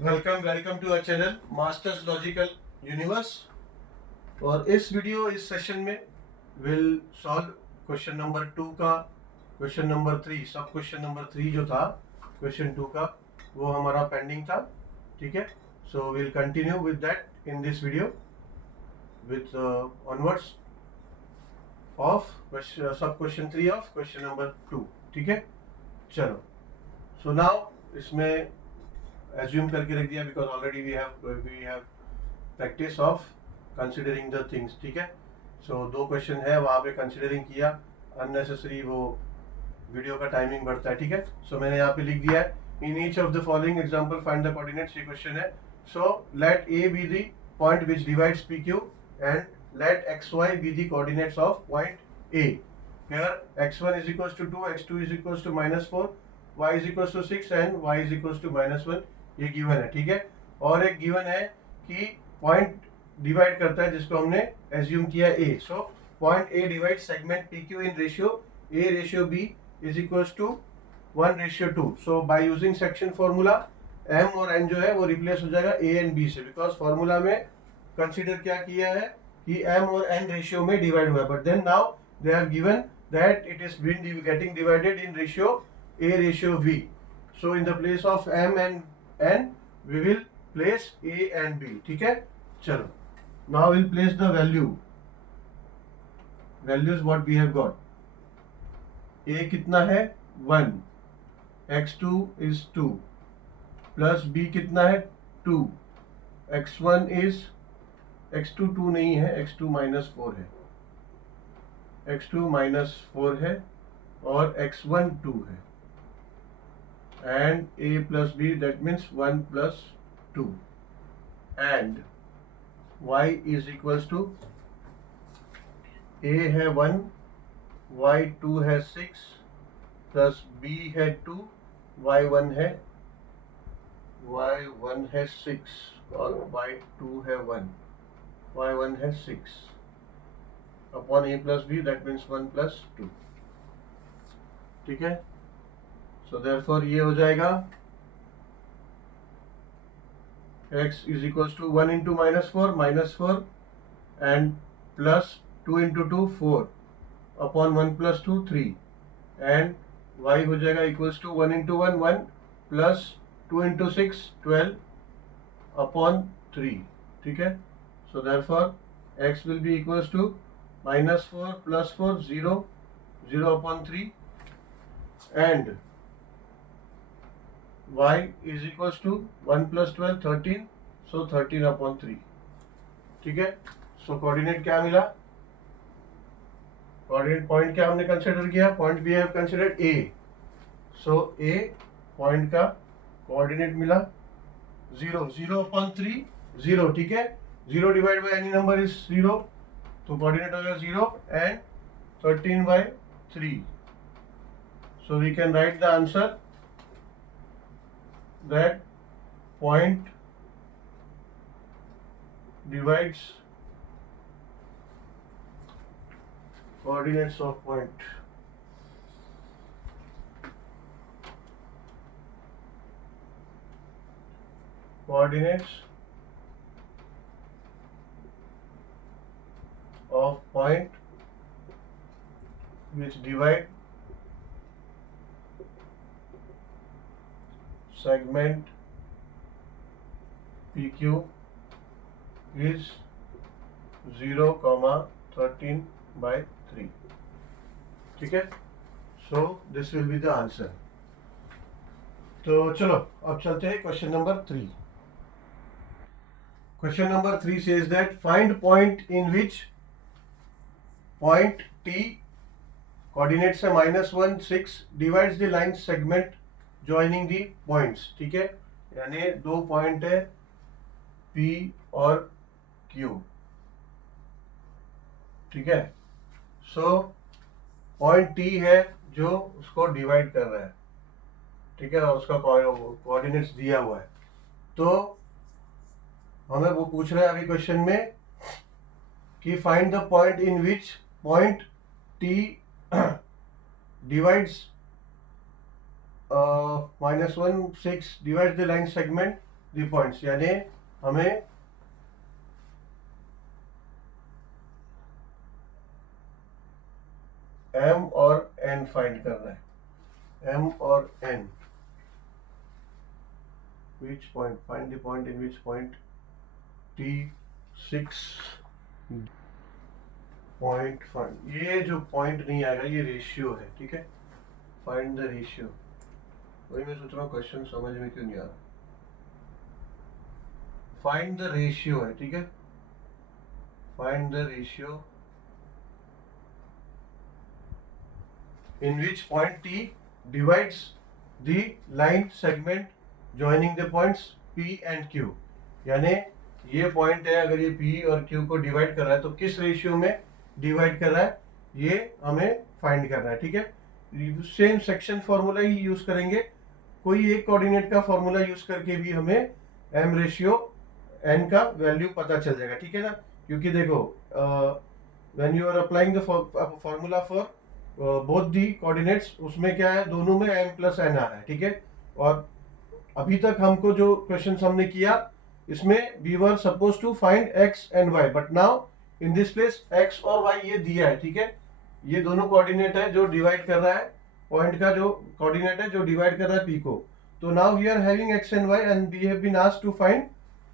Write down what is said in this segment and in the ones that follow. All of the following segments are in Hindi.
Welcome to our channel masters logical universe. और इस सेशन में विल सॉल्व क्वेश्चन नंबर 2 का क्वेश्चन नंबर 3 सब क्वेश्चन नंबर 3 जो था क्वेश्चन 2 का वो हमारा पेंडिंग था। ठीक है, so will continue with that in this video with onwards of सब क्वेश्चन 3 ऑफ क्वेश्चन नंबर 2। ठीक है, चलो। सो नाउ इसमें एज्यूम करके रख दिया because already we have practice of considering the things. ठीक है, सो 2 क्वेश्चन है वहाँ पे कंसिडरिंग किया, अननेसेसरी वो वीडियो का टाइमिंग बढ़ता है। ठीक है, सो मैंने यहाँ पे लिख दिया है in each of the following example find the coordinates. ये क्वेश्चन है। So let A be the point which divides P Q and let x y be the coordinates of point A. Here x1 is equals to 2, x2 is equals to -4, y is equals to 6 and y is equals to -1। ये गिवन है। ठीक है, और एक गिवन है कि पॉइंट डिवाइड करता है जिसको हमने एज्यूम किया A. So point A divide segment P Q in ratio A ratio B is equals to 1:2। So by using section formula M और एन जो है वो रिप्लेस हो जाएगा ए एंड बी से, बिकॉज फॉर्मूला में कंसिडर क्या किया है कि एम और एन रेशियो में डिवाइड हुआ है, but then now they have given that it is been getting divided in ratio A ratio V. So in the place of M and N we will place A and B. ठीक है, चलो। Now we'll place the values what we have got. A कितना है 1, x2 is 2 plus B कितना है 2, x1 is x2 2 नहीं है, x2 -4 है, x2 -4 है और x1 2 है and a plus b that means 1 plus 2 and y is equals to a है 1, y2 है 6 प्लस b है 2, y1 है 6 और y2 है 1, y1 है 6 upon a plus b that means 1 plus 2। ठीक है, सो देयरफॉर ये हो जाएगा x is equals to 1 into -4 and plus 2 into 2 4 upon 1 plus 2 3 and y हो जाएगा equals to 1 into 1 plus 2 into 6 12 upon 3। ठीक है, so therefore x will be equals to -4 plus 4 0 upon 3 and y is equals to 1 plus 12 13, so 13 upon 3। ठीक है, सो कोऑर्डिनेट क्या मिला, कोऑर्डिनेट पॉइंट क्या हमने कंसिडर किया, point we have considered A. So A point का कोऑर्डिनेट मिला 0 upon 3 0। ठीक है, 0 divide by any number is 0, तो कोऑर्डिनेट हो गया 0 and 13/3। So we can write the answer that point divides coordinates of point. Coordinates of point which divide segment PQ is 0, 13/3। ठीक है, so this will be the answer. तो चलो अब चलते हैं question number 3। Question number 3 says that find point in which point T coordinates है -1 6 divides the line segment joining the points। ठीक है, यानी 2 पॉइंट है P और Q। ठीक है, सो पॉइंट T है जो उसको डिवाइड कर रहा है। ठीक है, और उसका कोऑर्डिनेट्स दिया हुआ है, तो हमें वो पूछ रहा है अभी क्वेश्चन में कि find the point in which point T divides -1 6 divides the line segment the points, यानी हमें m और n फाइंड करना है। m और n, which point, find the point in which point T6 point find, ये जो पॉइंट नहीं आएगा ये रेशियो है, ठीक है। फाइंड द रेशियो, वही मैं सोच रहा हूँ क्वेश्चन समझ में क्यों नहीं आ रहा। फाइंड द रेशियो है, ठीक है। Find the ratio in which point T divides the line segment joining the points P and Q, यानी ये पॉइंट है, अगर ये P और Q को डिवाइड कर रहा है तो किस रेशियो में डिवाइड कर रहा है ये हमें फाइंड करना है, ठीक है। सेम सेक्शन फॉर्मूला ही यूज करेंगे, कोई एक कोऑर्डिनेट का फॉर्मूला यूज करके भी हमें m रेशियो n का वैल्यू पता चल जाएगा, ठीक है ना। क्योंकि देखो when you are applying the formula for both the coordinates, उसमें क्या है, दोनों में m प्लस n आ रहा है, ठीक है। और अभी तक हमको जो क्वेश्चन हमने किया इसमें we were suppose to find x and y, but now in this place x और y ये दिया है, ठीक है। ये दोनों कोऑर्डिनेट है जो डिवाइड कर रहा है, पॉइंट का जो कोऑर्डिनेट है जो डिवाइड कर रहा है p को। तो now we are having x and y and we have been asked to find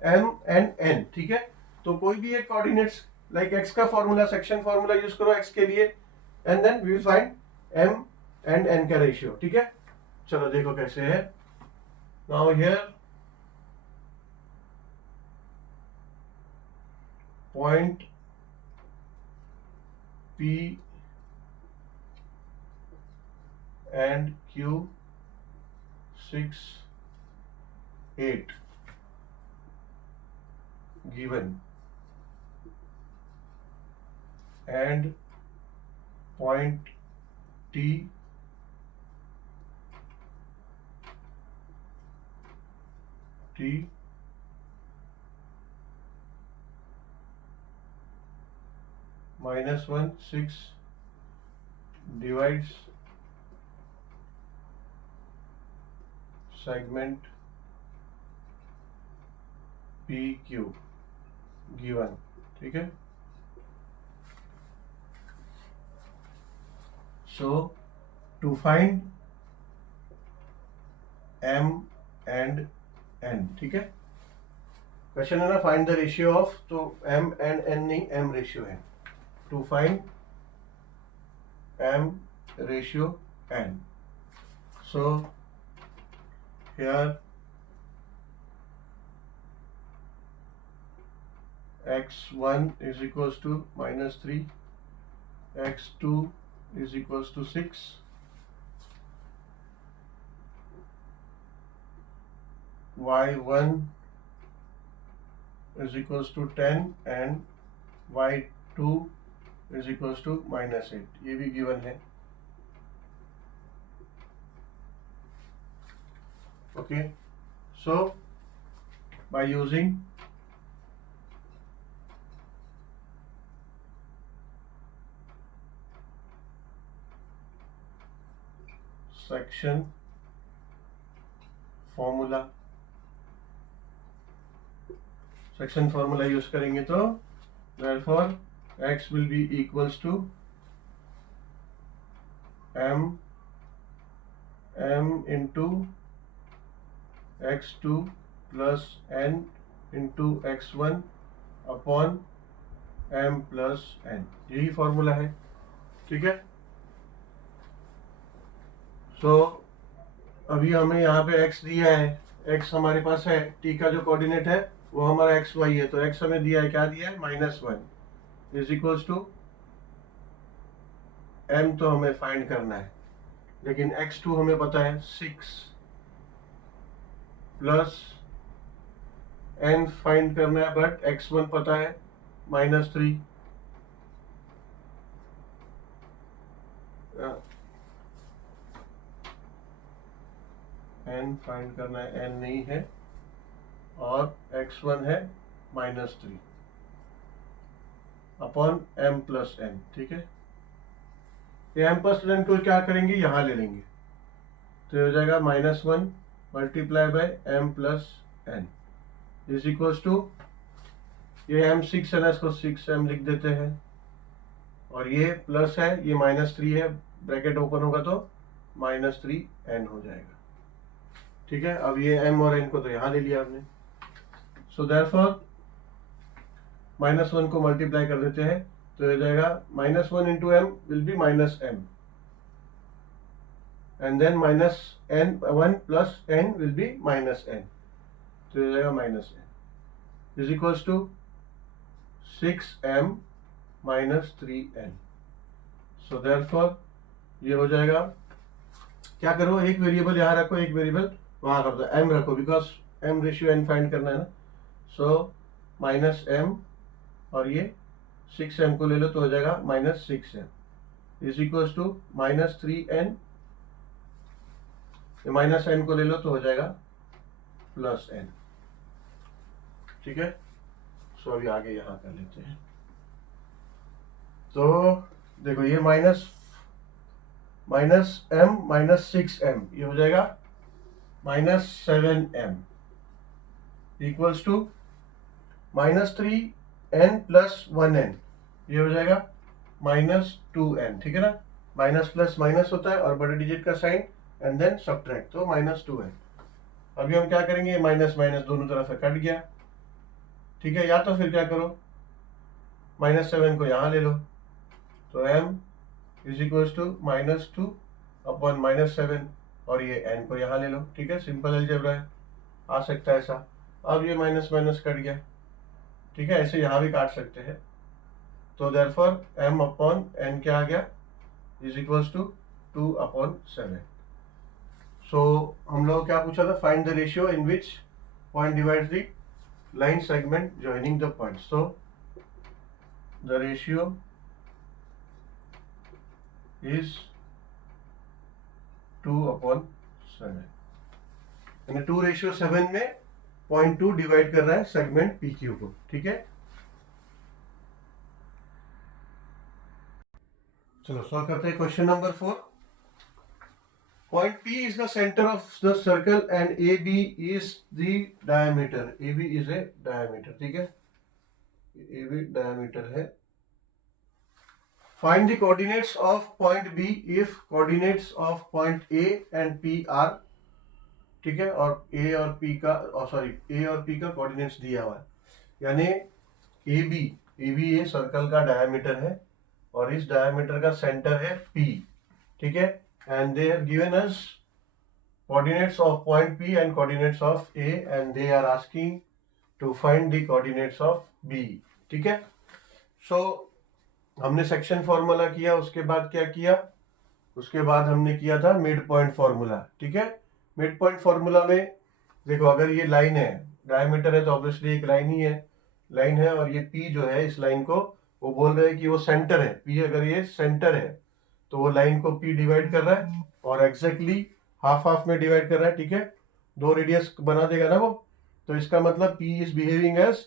m and n, ठीक है। तो कोई भी एक कोऑर्डिनेट्स लाइक x का फॉर्मूला, सेक्शन फॉर्मूला यूज करो x के लिए, and then we will find m and n का रेशियो, ठीक है। चलो देखो कैसे है। Now here point P and Q 6, 8 given, and point T -1 6 divides segment PQ given, ठीक है। So to find m and n, ठीक है। क्वेश्चन है ना फाइंड द रेशियो ऑफ, तो m एंड n नहीं, m रेशियो है। To find m ratio n, so here x1 is equals to -3, x2 is equals to 6, y1 is equals to 10 and y2 is equals to -8, ये भी गिवन है, okay. So by using section formula, section formula use करेंगे तो therefore x will be equals to m into x2 plus n into x1 upon m plus n, यही फॉर्मूला है, ठीक है। तो अभी हमें यहाँ पे x दिया है, x हमारे पास है, t का जो कोऑर्डिनेट है वो हमारा एक्स वाई है, तो x हमें दिया है, क्या दिया है, -1 इज इक्वल्स टू m, तो हमें फाइंड करना है, लेकिन x2 हमें पता है 6 प्लस n फाइंड करना है, बट x1 पता है -3, n फाइंड करना है, n नहीं है, और x1 है -3 अपॉन m प्लस n, ठीक है। ये m प्लस n को क्या करेंगे, यहाँ ले लेंगे, तो हो जाएगा -1 multiply by m plus n, is equals to, ये M6 है ना, इसको 6M लिख देते हैं, और ये प्लस है, ये -3 है, ब्रैकेट ओपन होगा तो -3n हो जाएगा। ठीक है, अब ये m और n को तो यहाँ ले लिया आपने, सो देयरफॉर -1 को मल्टीप्लाई कर देते हैं तो हो जाएगा -1 into m will be -m, and then -1 plus n will be -n, तो हो जाएगा -n is equals to 6m -3n। So therefore ये हो जाएगा, क्या करो, एक वेरिएबल यहाँ रखो, एक वेरिएबल वहाँ कर दो, m रखो, because m ratio n find करना है ना। सो -m और ये 6m को ले लो तो हो जाएगा -6m is equals to -3n, -n को ले लो तो हो जाएगा +n। ठीक है, सो अभी आगे यहाँ कर लेते हैं। तो देखो ये -m -6m ये हो जाएगा -7m equals to -3n + 1n, ये हो जाएगा -2n। ठीक है ना, माइनस प्लस माइनस होता है और बड़े डिजिट का साइन एंड देन सब्ट्रैक्ट, तो -2n। अभी हम क्या करेंगे, माइनस माइनस दोनों तरफ से कट गया। ठीक है, या तो फिर क्या करो, -7 को यहाँ ले लो, तो m is equals to -2 upon -7, और ये n को यहाँ ले लो। ठीक है, सिंपल अलजेब्रा है, आ सकता है ऐसा। अब ये माइनस माइनस कट गया। ठीक है, ऐसे यहाँ भी काट सकते हैं, तो देयरफॉर m अपॉन n क्या आ गया, इज इक्वल्स टू 2/7। सो हम लोग क्या पूछा था, find the ratio in which point divides the line segment joining the point. So the ratio is 2/7, यानी 2:7 में 0.2 डिवाइड कर रहा है सेगमेंट PQ को। ठीक है, चलो सॉल्व करते हैं question number 4। Point P is the center of the circle and AB is the diameter. AB is a diameter. ठीक है, AB diameter है। Find the coordinates of point B if coordinates of point A and P are, ठीक है, और A और P का A और P का कोऑर्डिनेट्स दिया हुआ है, यानी AB ये सर्कल का डायमीटर है और इस डायमीटर का सेंटर है P। ठीक है, and they have given us coordinates of point P and coordinates of A and they are asking to find the coordinates of B। ठीक है, सो हमने सेक्शन फॉर्मूला किया, उसके बाद क्या किया, उसके बाद हमने किया था मिड पॉइंट फॉर्मूला। ठीक है, मिड पॉइंट फॉर्मूला में देखो, अगर ये लाइन है, डायमीटर है, तो ऑब्वियसली एक लाइन ही है, लाइन है, और ये P जो है, इस लाइन को वो बोल रहे हैं कि वो सेंटर है। P अगर ये सेंटर है तो वो लाइन को P डिवाइड कर रहा है और एग्जैक्टली हाफ हाफ में डिवाइड कर रहा है। ठीक है, 2 रेडियस बना देगा ना वो, तो इसका मतलब P is behaving as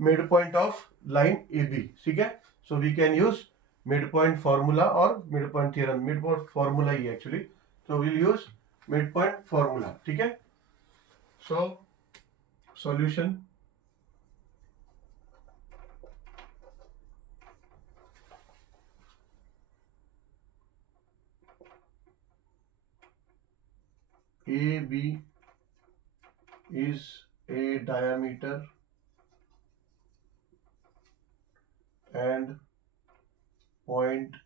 mid point of line AB। ठीक है, so we can use mid point formula और mid point theorem. Mid point formula ही actually, so we'll use midpoint formula। ठीक है, so solution AB is a diameter and point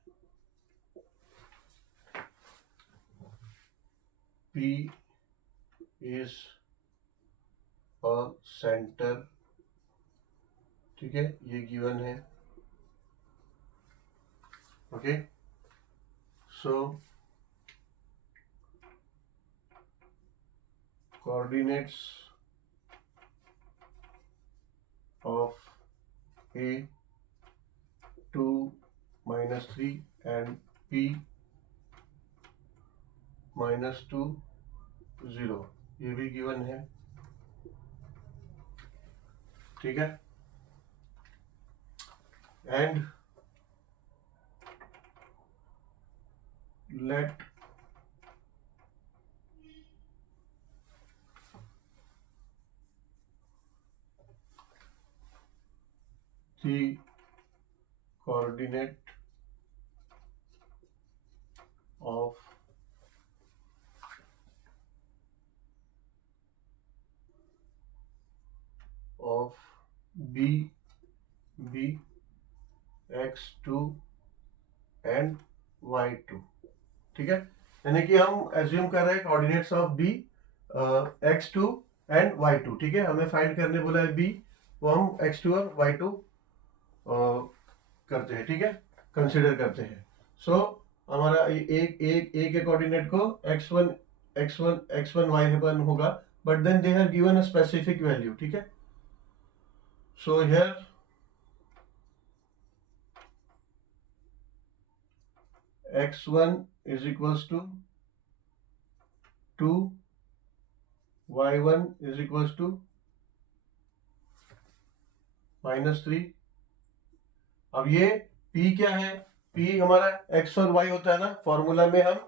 P is a center। ठीक है, ये गिवन है। Okay, so coordinates of A 2 -3 and P -2 0, ये भी गिवन है। ठीक है, and let the coordinate of B, x2 and y2। ठीक है, यानी कि हम एज्यूम कर रहे हैं coordinates of B x2 and y2। ठीक है, हमें फाइंड करने बोला है बी, वो हम x2 और y2 करते हैं। ठीक है, कंसिडर करते हैं। सो हमारा एक के कोऑर्डिनेट को x1 y1 होगा, but then they have given a specific value. ठीक है, so here x1 is equals to 2, y1 is equals to -3। अब ये p क्या है? p हमारा x और y होता है ना, फॉर्मूला में हम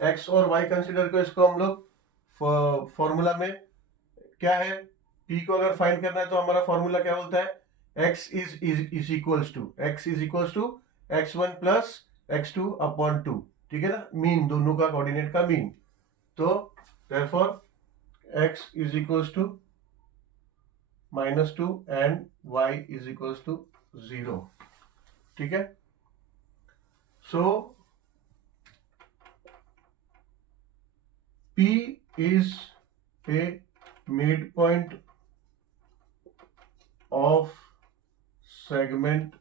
x और y कंसिडर को, इसको हम लोग फॉर्मूला में क्या है, p को अगर फाइंड करना है तो हमारा फॉर्मूला क्या बोलता है, x is equals to x1 plus x2 upon 2। ठीक है ना, मीन, दोनों का कोऑर्डिनेट का मीन। तो therefore x is equals to -2 and y is equals to 0। ठीक है, so P is a mid point of segment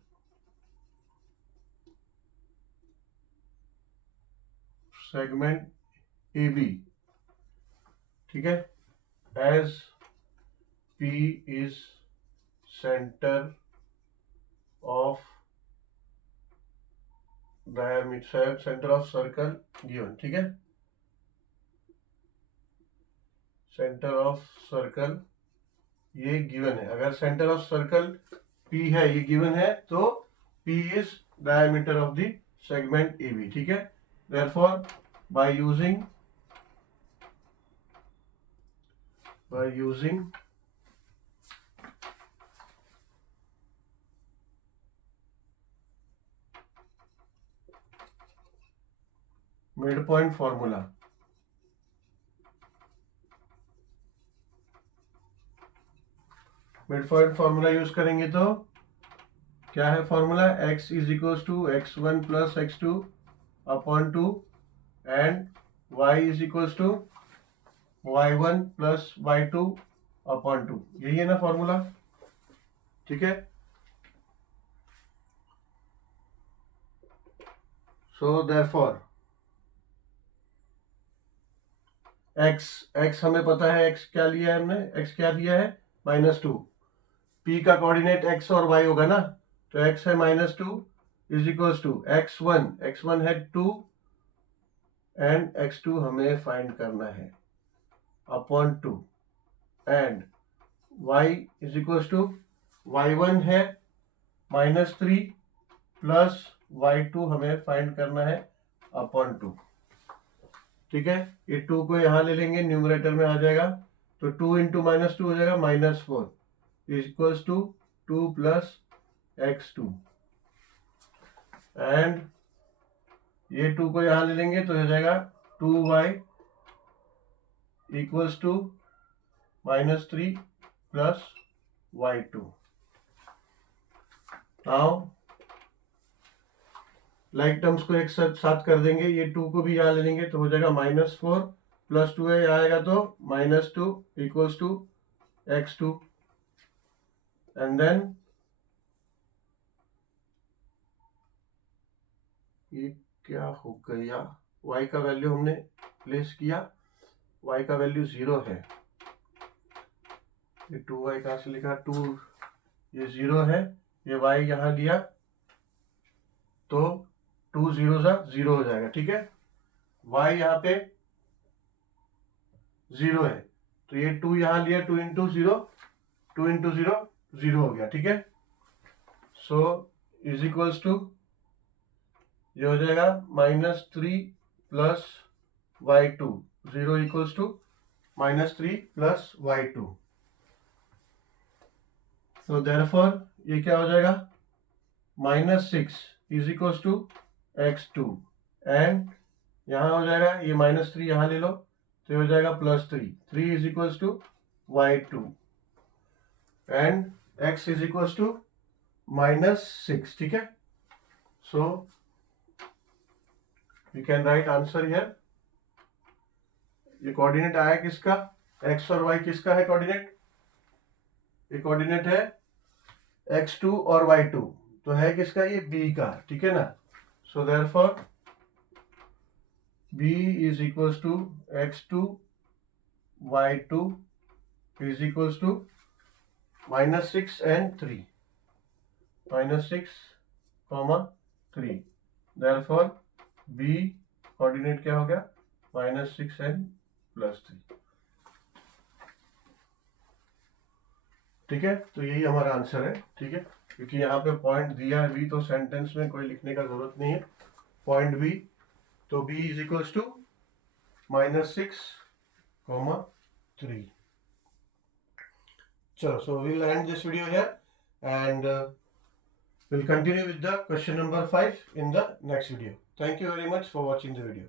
AB। ठीक है, as P is centre of diameter, centre of circle given. ठीक है, सेंटर ऑफ सर्कल ये गिवन है। अगर सेंटर ऑफ सर्कल P है, ये गिवन है, तो P is diameter of the segment AB। ठीक है, therefore by using midpoint formula, midpoint formula use करेंगे तो क्या है formula, x is equals to x1 plus x2 upon 2 and y is equals to y1 plus y2 upon 2। यही है ना फॉर्मूला। ठीक है, सो देयरफॉर x हमें पता है, x क्या लिया है हमने, x क्या दिया है, -2। p का कोऑर्डिनेट x और y होगा ना, तो x है -2 इज इक्वल्स टू x1 है 2 एंड x2 हमें फाइंड करना है upon 2 and y is equals to y1 है -3 प्लस y2 हमें फाइंड करना है अपॉन 2। ठीक है, ये 2 को यहां ले लेंगे, न्यूमरेटर में आ जाएगा, तो 2 इंटू -2 हो जाएगा -4 is equals to 2 plus x2 and ये 2 को यहां ले लेंगे तो हो जाएगा 2y equals to -3 plus y2। Now like terms को एक साथ कर देंगे, ये 2 को भी यहां ले लेंगे तो हो जाएगा -4 प्लस 2 है, आएगा तो -2 equals to x2 and then ये क्या हो गया, y का वैल्यू हमने प्लेस किया, y का वैल्यू 0 है, ये 2y कहां से लिखा, 2 ये 0 है, ये y यहां लिया तो 2 0 0 हो जाएगा। ठीक है, y यहाँ पे 0 है, तो ये 2 यहां लिया, 2 इंटू 0 0 हो गया। ठीक है, सो इज इक्वल्स टू ये हो जाएगा -3 plus y2, 0 equals to -3 plus y2। So therefore ये क्या हो जाएगा, minus 6 is equal to x2 and यहाँ हो जाएगा ये -3 यहाँ ले लो तो हो जाएगा +3 3 is equal to y2 and x is equal to -6. ठीक है, so you can write answer here. ये कोऑर्डिनेट आया किसका, x और y किसका है कोऑर्डिनेट, ये कोऑर्डिनेट है x2 और y2, तो है किसका, ये b का. ठीक है ना, so therefore b is equals to x2 y2 is equals to -6 and 3 -6, 3. Therefore b coordinate क्या हो गया, -6 एंड +3. ठीक है, तो यही हमारा आंसर है. ठीक है, क्योंकि यहाँ पे पॉइंट दिया है बी, तो सेंटेंस में कोई लिखने का जरूरत नहीं है. पॉइंट बी, तो बी इज इक्वल्स टू -6, 3. चलो, so we'll end this video here and we'll continue with the question number 5 in the next video. Thank you very much for watching the video.